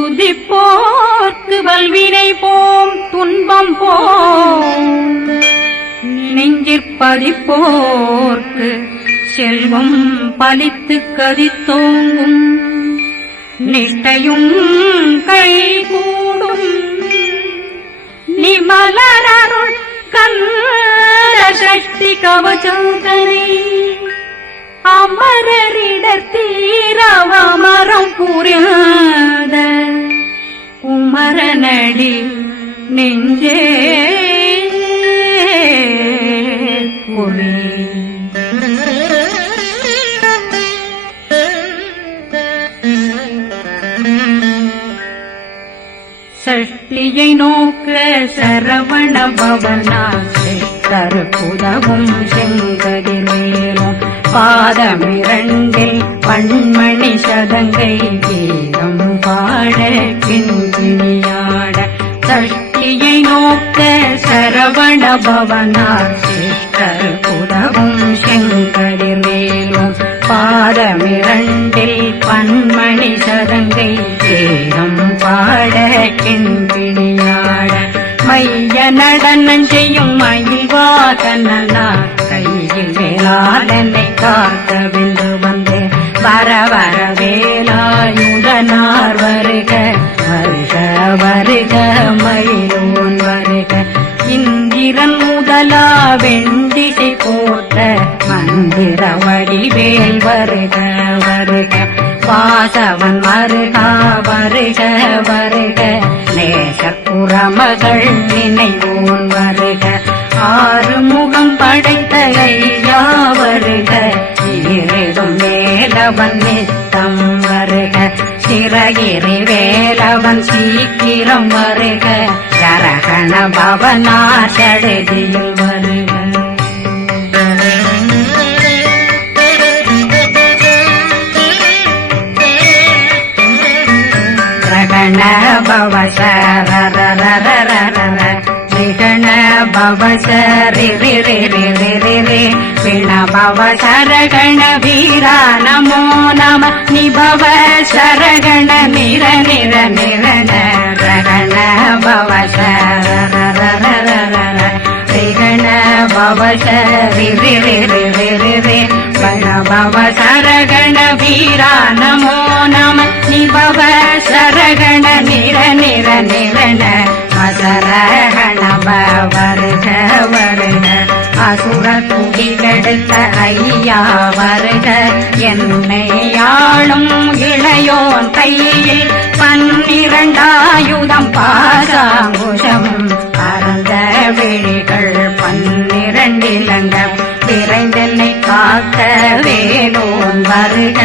துதிப்போர்க்கு வல்வினை போம் துன்பம் போம் நெஞ்சிற்பதிப்போர்க்கு செல்வம் பலித்து கதித்தோங்கும் நிஷ்டையும் கைகூடும் நிமலருள் கந்த சக்தி கவசந்தனை அமரரிடத்தீரவமரம் புரியாத குமரனடி நெஞ்சே புரி சஷ்டியை நோக்க சரவண பவனாசை கருப்புதவும் செங்கதிர்வேலும் பாதமிரண்டில் பண்மணி சதங்கை கீதம் பாட கிண்கிணியாட சஷ்டியை நோக்க சரவண பவனாசை கருப்புதவும் செங்கதிர்வேலும் பாதமிரண்டில் பண்மணி சதங்கை கீதம் பாட கிண்கிணியாட மைய நடனம் செய்யும் மயில் வாகனா கையில் வேளாளனை காக்க வென்று வந்தே வர வர வேலாயுதனார் வருக வருக வருக மயிலோன் வருக இந்திரன் முதலா வெண்டிசை போட்ட மந்திர வடிவேல் வருக வருக வாசவன் வருக வருக வருக நேசப்புறமகள் நினைவோன் வருக ஆறு முகம் படைத்த ஐயா வருக ஈரிடும் வேலவன் நித்தம் வருக சிறகிரி வேலவன் சீக்கிரம் வருக கரகண பவனார் சடுதியில் வருக விகண பவசரி விண பவ சரகண வீரா நமோ நம நிபவ சரகண நிர நிர நிரண ரகண பவசர விகண பவசரி கண பவ சரகண வீரா நமோ நம நிபவ சரகண நிர நிர நிரண மசரகண வருக வருக அசுர குடிலெடுத்த ஐயா வருக என்னை ஆளும் இளையோன் கையில் 12 பாசாங்குஷமும் பரந்த விழிகள் 12 இலங்க விரைந்தென்னை காக்க வேலோன் வருக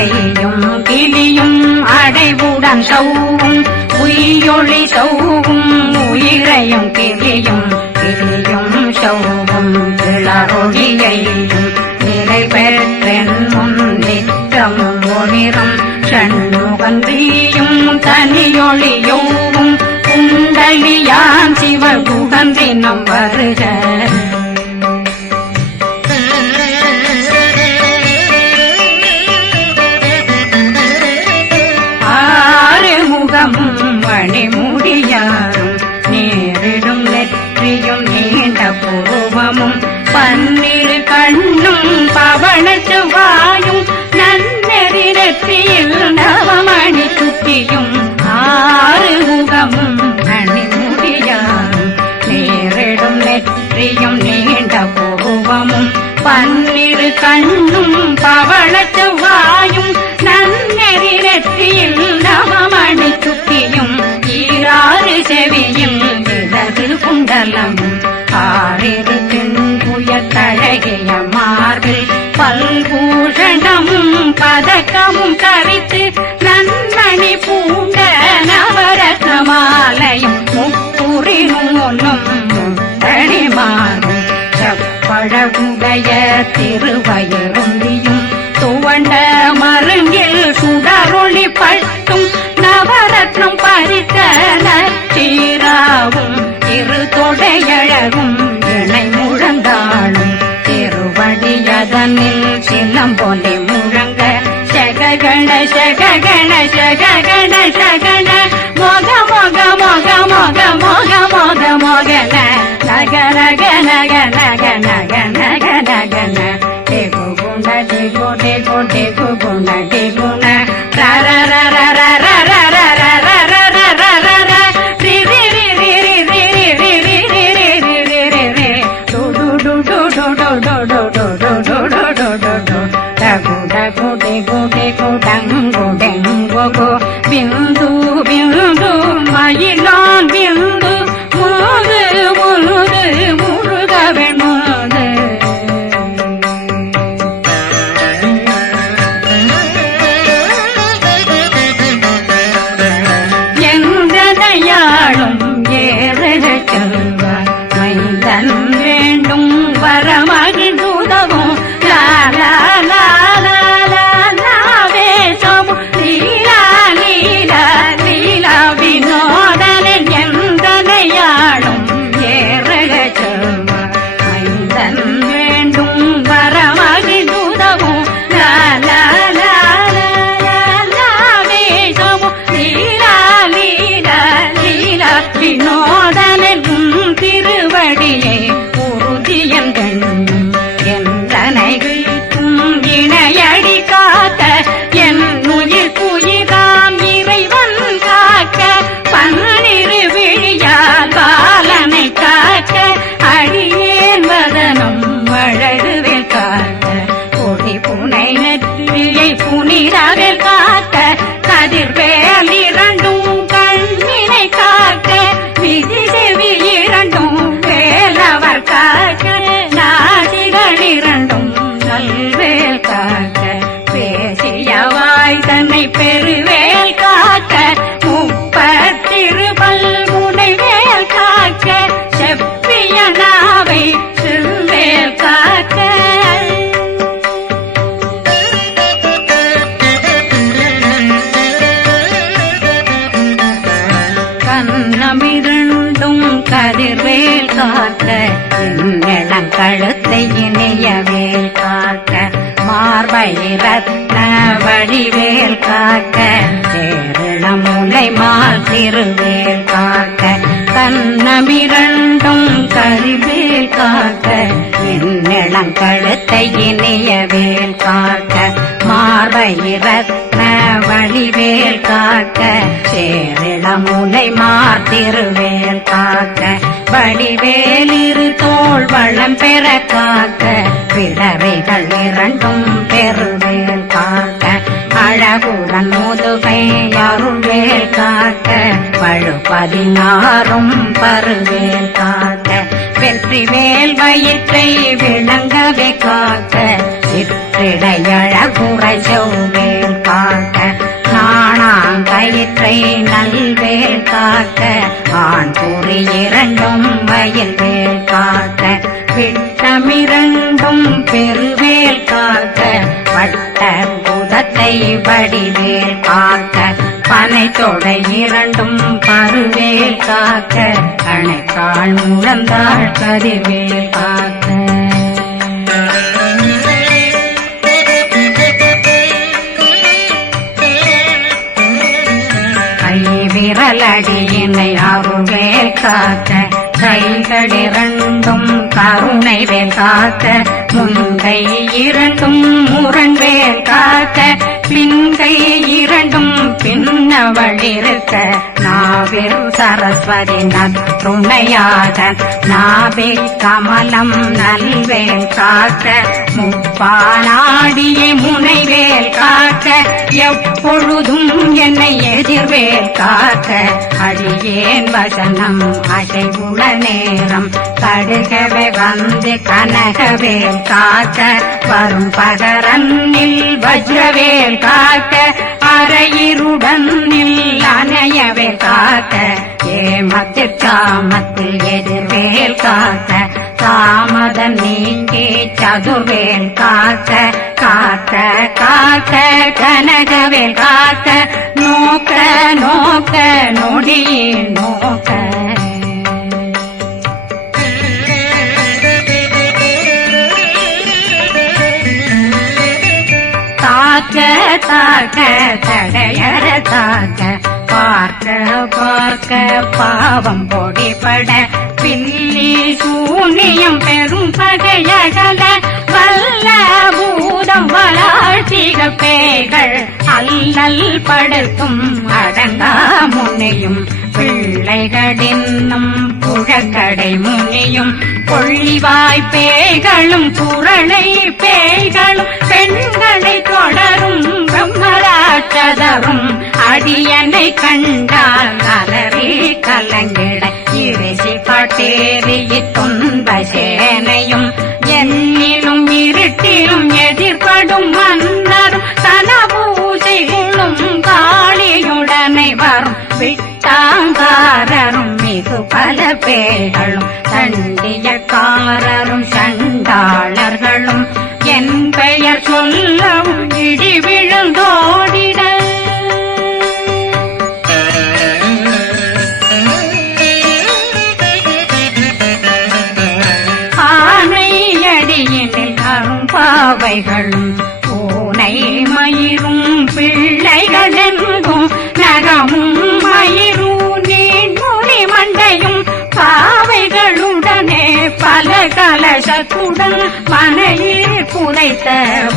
ஐயும் கிளியும் அடைவுடன் சௌவும் உயிரொளி சௌவும் உயிரையும் கிளியும் கிளியும் சௌவும் கிளறொழியையும் நிலை பெற்றென் முன் நித்தம் ஒளிரும் சண்முகந்தியும் தனியொளியோவும் குண்டலியான் சிவகுகந்தினம் வருக மணிமுடியாரும் நேரிடும் நெற்றியும் நீண்ட பூவமும் 12 கண்ணும் பவனத்து வாயும் நன்னெறி நெற்றியில் நவமணி சுட்டியும் 6 முகமும் மணிமுடியாரும் நேரிடும் நெற்றியும் நீண்ட பூவமும் 12 கண்ணும் பவனத்து வாயும் நன்னெறி நெற்றியில் நவமணி சுட்டியும் 6 செவியும் இடது குண்டலம் 6 தின்புய தழகிய மார்பில் பல்பூஷணமும் பதக்கமும் தரித்து நன்மணி பூண்ட நவரத்ன மாலையும் முப்புரி நூலும் முத்தணிமாறும் செப்பழகுடைய திருவயருந்தியும் துவண்ட மருங்கில் சுடரொளி பட்டும் நவரத்னம் பறித்த நச்சீராவும் இரு தொடையழகும் இணை முழந்தாளும் திருவடியதனில் சிலம்பொலி முழங்க சககண சககண சககண சகண நக நக நக நக நக நகன டேகு குண டேகு டேகு டேகு குண டேகுண ர ர ர ர ர ர ர ர ர ர ர ர ர ர ரி ரி ரி ரி ரி ரி ரி ரி ரி ரி ரி ரி ரி ரி ரி டு டு டு டு டு டு டு டு டு டு டு டு டு டு டு டகு டகு டேகு டேகு டங்கு டெங்கு கு பிந்து பிந்து மயிலான் பிந்து முது முது முருகவன் முது எந்தனையாளும் ஏறக செல்வார் மைந்தன் வேண்டும் வரமகிழ்ந்துதவும் லா லா லா லா லா லாவேசம் லீலா லீலா லீலா வினோதனன் எந்தனையாளும் ஏறக செல்வார் மைந்தன் வேண்டும் வரமகிழ்ந்துதவும் லா லா லா லா லா லாவேசம் லீலா லீலா லீலா வினோதனன் திருவடியை உறுதியம் கண்ணும் எந்தனை வீட்டும் இணையடி காக்க என் உயிர் குயிராம் இறைவன் காக்க பன்னிரு விழியால் பாலனை காக்க அடியேன் வதனம் அழகுவில் காக்க கொடி புனை நெற்றியை புனிதவில் காக்க கதிர்வேல் இரண்டும் கண்ணினை காக்க விதி செவி இரண்டும் வேலவர் காக்க நாசிகள் இரண்டும் நல்வேல் காக்க பேசியவாய் தன்னை பெருவேல் காக்க முப்பத்திருபல் முனைவேல் காக்க செப்பிய நாவை செல்வேல் காக்க கண்ணமிரண்டும் கதிர்வேல் காக்க எண்ணம் கழுத்தை இணையவேல் காக்க மார்பை ரத்ன வடிவேல் காக்க சேரணம் முலை மால் திருவேல் காக்க கண்ணமிரண்டும் கதிர்வேல் காக்க எண்ணம் கழுத்தை இணையவேல் காக்க மார்பை ரத்ன வடிவேல் காக்க சேரிளம் முலை மார்த்திருவேல் காக்க வடிவேல் இரு தோள் வளம் பெற காக்க பிறவைகள் இரண்டும் பெருவேல் காக்க அழகுடன் முதுகை அருள்வேல் காக்க பழு 16 பருவேல் காக்க வெற்றிவேல் வயிற்றை விளங்கவே காக்க சிற்றிடையழகுறை செவ்வேல் காக்க நாணாங்கயிற்றை நல்வேல் காக்க ஆண் குறி இரண்டும் வயல்வேல் காக்க விட்டமிரண்டும் பெருவேல் காக்க வட்ட புதத்தை வடிவேல் காக்க பனை தொடை இரண்டும் பருவேல் காக்க அணைக்கால் முழந்தாள் கதிர்வேல் காக்க விரலடியினை அருள்வேல் காக்க கைகளிரண்டும் கருணை வேல் காக்க முன்கை இரண்டும் முரண்வேல் காக்க பின்கை இரண்டும் பின்னவளிருக்க நாவில் சரஸ்வதி நற்றுணையாக நாவே கமலம் நல்வேல் காக்க முப்பானாடியை முனைவேல் காக்க எப்பொழுதும் என்னை எதிர்வேல் காக்க அடியேன் வசனம் அசைவுள நேரம் கடுகவே வந்து கனகவேல் காக்க வரும் பகரன்னில் வஜ்ரவேல் காக்க அரையிருடன் அணையவேல் காக்க ஏமத்தில் காமத்தில் எதிர்வேல் காக்க தாமதம் நீங்கி சதுர்வேல் காக்க காக்க காக்க கனகவேல் காக்க நோக்க நோக்க நொடியில் நோக்க தாக்க தாக்க தடையற தாக்க பார்க்க பார்க்க பாவம் பொடிபட பில்லி சூனியம் பெரும் பகையகல வல்ல பூதம் வளாழ்த்திக பேய்கள் அல்லல் படுத்தும் அடங்கா முனையும் பிள்ளைகளின்னும் புழக்கடை முனியும் கொள்ளிவாய் பேய்களும் குரளை பேய்களும் பெண்களை தொடரும் பிரம்மராட்சதரும் அடியனை கண்டால் அலறி கலங்கிட இரிசி பட்டேறி துன்ப சேனையும் என்னிலும் இருட்டிலும் எதிர்படும் மன்னரும் தனபூசைகளும் காளியுடனை வரும் விட்டாங்காரரும் மிகு பல பேர்களும் சண்டியக்காரரும் சண்டாளர்களும் என் பெயர் சொல்லவும் இடி விழுந்தோடிட ஆனையடியினில் அரும்பாவைகளும் பூனை மயிரும் பிள்ளைகளெங்கும் நகமும் மயிரும் நீண்மொழி மண்டையும் பாவைகளுடனே பல கலசத்துடன் மனையில் புதைத்த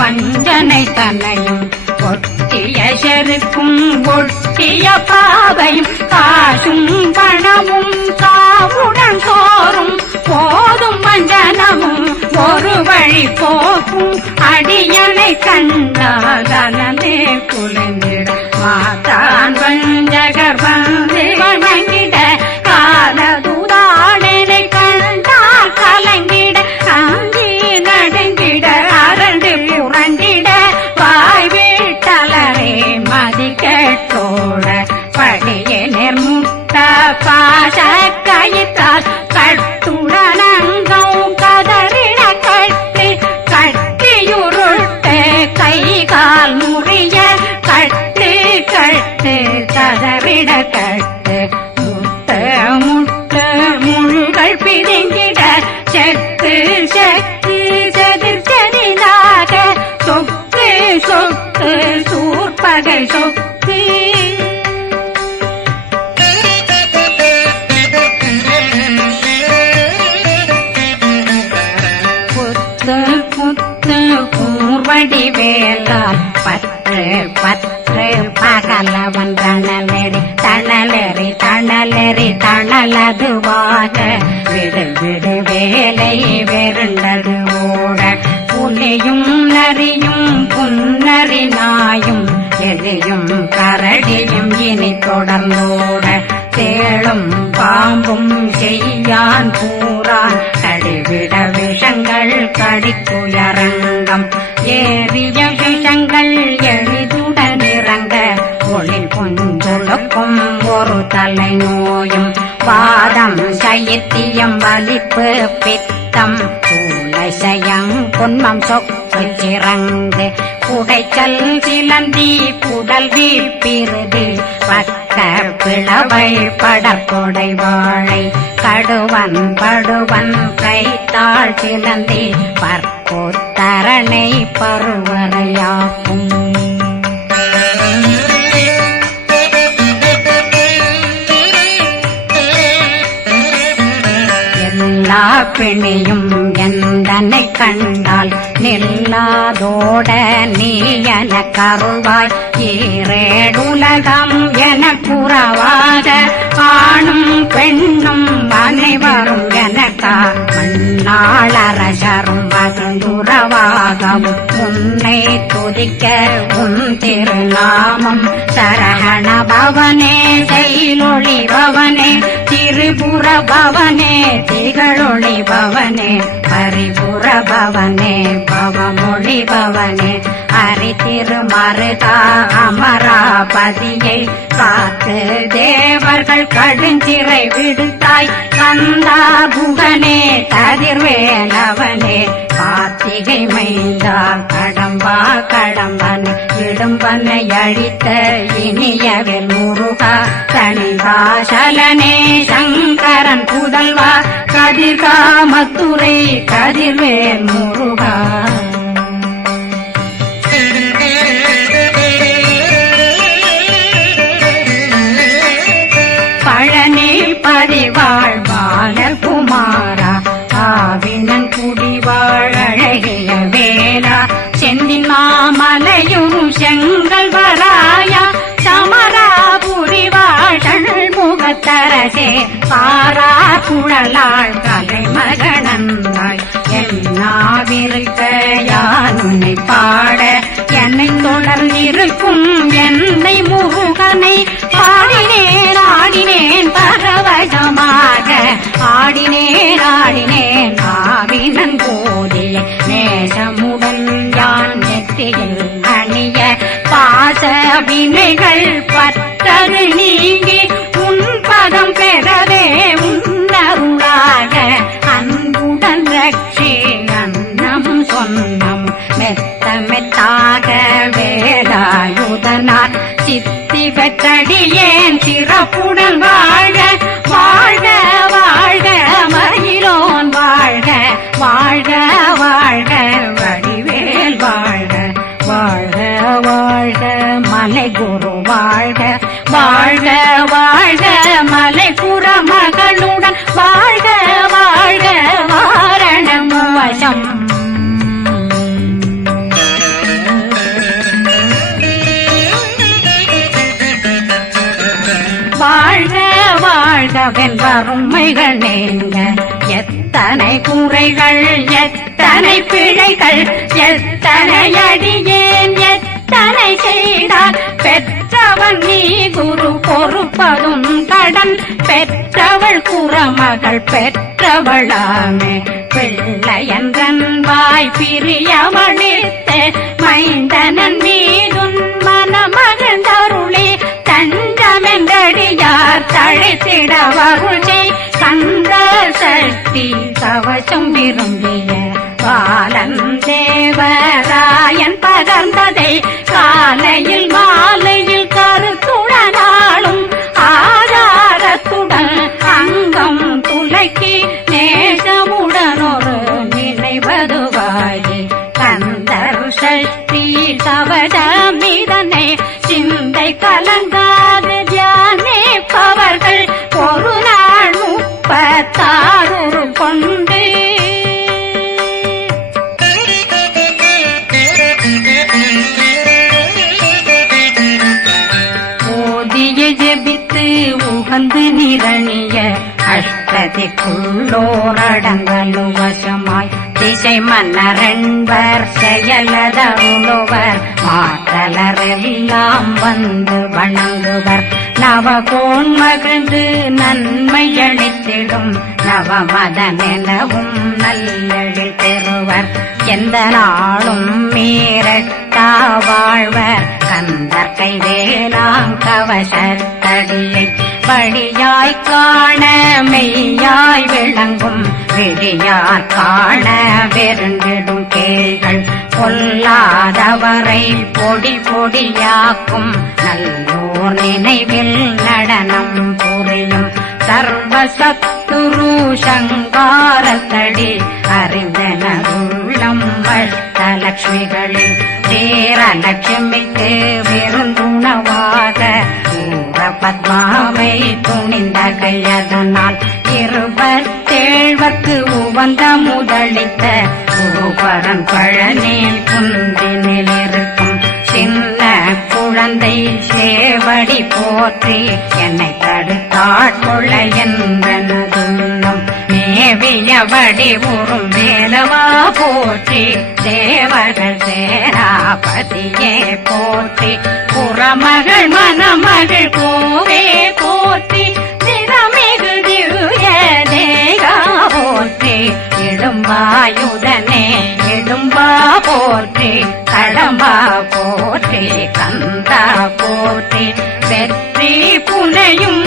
வஞ்சனை தன்னையும் ஒட்டிய செருக்கும் ஒட்டிய பாவையும் காசும் பணமும் சாவுடன் சோறும் போதும் வஞ்சனமும் ஒரு வழி போக்கும் அடியனை கண்டால் அலந்தே குளிர்ந்திட மாதான் வஞ்சகர் வந்து வணங்கிட காலதுதாடனை கண்டால் கலங்கிட அஞ்சி நடுங்கிட அரண்டு புரண்டிட வாய் வீட்டலரே மதி கேட்டோட படியே நிர்முட்ட பாச கயிற்றால் கட்டுடனங்கும் கதறிட கட்டு கட்டியுருட்டு கை கால் முறிய கட்டு கட்டு கதறிட கட்டு முட்ட முட்ட முள்கள் பிரிங்கிட செக்கு செக்கு செதிர் செதிலாக சொக்கு சொக்கு சூர்பகை சொக்கு கூர்வடி வேலால் பற்று பற்று பகலவன் தணலெறி தணலெறி தணலெறி தணலதுவாக விடு விடு வேலை வெருண்டது ஓட புலியும் நரியும் புன்னரி நாயும் எலியும் கரடியும் இனி தொடர்ந்தோட தேளும் பாம்பும் செய்யான் கூறான் கடிவிட விஷங்கள் கடிக்குயரங்கம் ஏறிய விஷங்கள் எளிதுடன் இறங்க ஒளி கொஞ்சொழுக்கும் ஒரு தலை நோயும் வாதம் சைத்தியம் வலிப்பு பித்தம் சூளசயம் பொன்மம் சொக்கு சிறங்கு குடைச்சல் சிலந்தி குடல் வீப்பிருதி பக்க பிளவை படற்கொடை வாழை கடுவன் படுவன் கைத்தாள் சிலந்தி பற்போத்தரணை பருவரையாக்கும் எல்லா பிணியும் எந்தனை கண்டால் நில்லாதோட நீ என கருள்வாய் ஈரேடுலகம் என குறவாக ஆணும் பெண்ணும் அனைவரும் எனக்கா மண்ணாளரசரும் மகிழ்ந்துறவாகவும் உன்னை துதிக்க உன் திருநாமம் சரகண பவனே செயலொளி பவனே திரிபுர பவனே திகழொளி பவனே பரிபுர பவனே பவமொழி பவனே அரி திருமருகா அமராபதியை காத்து தேவர்கள் கடுஞ்சிறை விடுத்தாய் கந்தா புகனே கதிர்வேலவனே கார்த்திகை மைந்தா கடம்பா கடம்பன் இடும்பனை அழித்த இனியவில் முருகா தனிவாசலனே சங்கரன் புதல்வா கதிர்காமத்துறை கதிர்வேல் முருகா அரசே பாரா குழலாள் கலைமகனந்தாய் என்னாவிருக்க யான் உன்னை பாட என்னை தொடர்ந்திருக்கும் என்னை முருகனை பாடினேன் ஆடினேன் பரவசமாக ஆடினேன் ஆடினேன் ஆவினன் போதிய நேசமுடன் யான் நெற்றியில் அணிய பாச வினைகள் பற்றரு நீங்கி உன் பதம் பெறவே உன்னருளாக அன்புடன் ரட்சி அன்னம் சொன்னம் மெத்த மெத்தாக வேலாயுதனார் சித்தி பெற்றடியேன் சிறப்புடன் வாழ வாழ்க வாழ்க மயிலோன் வாழ்க வாழ்க வாழ்க வடிவேல் வாழ்க வாழ்க வாழ்க மலை குரு வாழ்க வாழ்க வாழ்க மலை புற மகளுடன் வாழ்க வாழ்க வாரணம் வசம் வாழ்க வாழ்கவென் வறுமைகள் நீங்க எத்தனை குறைகள் எத்தனை பிழைகள் எத்தனை அடியேன் எத்தனை செய்தால் பெற்றவன் நீ குரு பொறுப்பதும் கடன் பெற்றவள் குறமகள் பெற்றவளாமே பிள்ளையன்றன் வாய் பிரியவழித்த மைந்தனன் மீதுன் மனமகந்தருளி தஞ்சமென்றடியார் தழைத்திட வருளை கந்த சக்தி கவசம் விரும்பிய பாலன் தேவராயன் பகர்ந்ததை காலையில் மாலையில் கருத்துடனாலும் ஆதாரத்துடன் அங்கம் துலக்கி நேசமுடன் ஒரு நினைவதுவாகி கந்தர் சக்தி கவசமிதனை சிந்தை கலங்காது தியானிப்பவர்கள் ஒரு நாள் 36 கொண்டு ஓதிய ஜெபித்து உகந்து நிரணிய அஷ்டதிக்குள்ளோரடங்கலு வசமாய் திசை மன்னரென்பர் செயலதருளுவர் மாற்றலரெல்லாம் வந்து வணங்குவர் நவகோன் மகிழ்ந்து நன்மையளித்திடும் நவமதனெனவும் நல்லெழில் பெறுவர் எந்த நாளும் மீறட்டா வாழ்வர் கந்தர் கைவேலாம் கவசத்தடியை வழியாய் காண மெய்யாய் விளங்கும் விழியார் காண வெருண்டிடும் கேள்கள் கொல்லாதவரை பொடி பொடியாக்கும் நல்லோர் நினைவில் நடனம் புரியும் சர்வசத்துரு சங்காரத்தடி அறிந்தனருள்ளம் வஷ்டலட்சுமிகளில் தேரலட்சுமிக்கு விருந்துணவாக பத்மாவை துணிந்த கையதனால் 27 உவந்த முதலித்த பூபரன் பழனில் குந்தினில் இருக்கும் சின்ன குழந்தை சேவடி போற்றி என்னை தடுத்தாட்கொள்ள என்பனதுள்ளம் மேவியபடி உறும் வேலவா போற்றி தேவர்கள் சேராபதியே போற்றி புறமகள் மணமகள் கோவே போற்றி திறமிகு திவ்ய தேகா போற்றி இடும்பாயுதனே இடும்பா போற்றி கடம்பா போற்றி கந்தா போற்றி வெற்றி புனையும்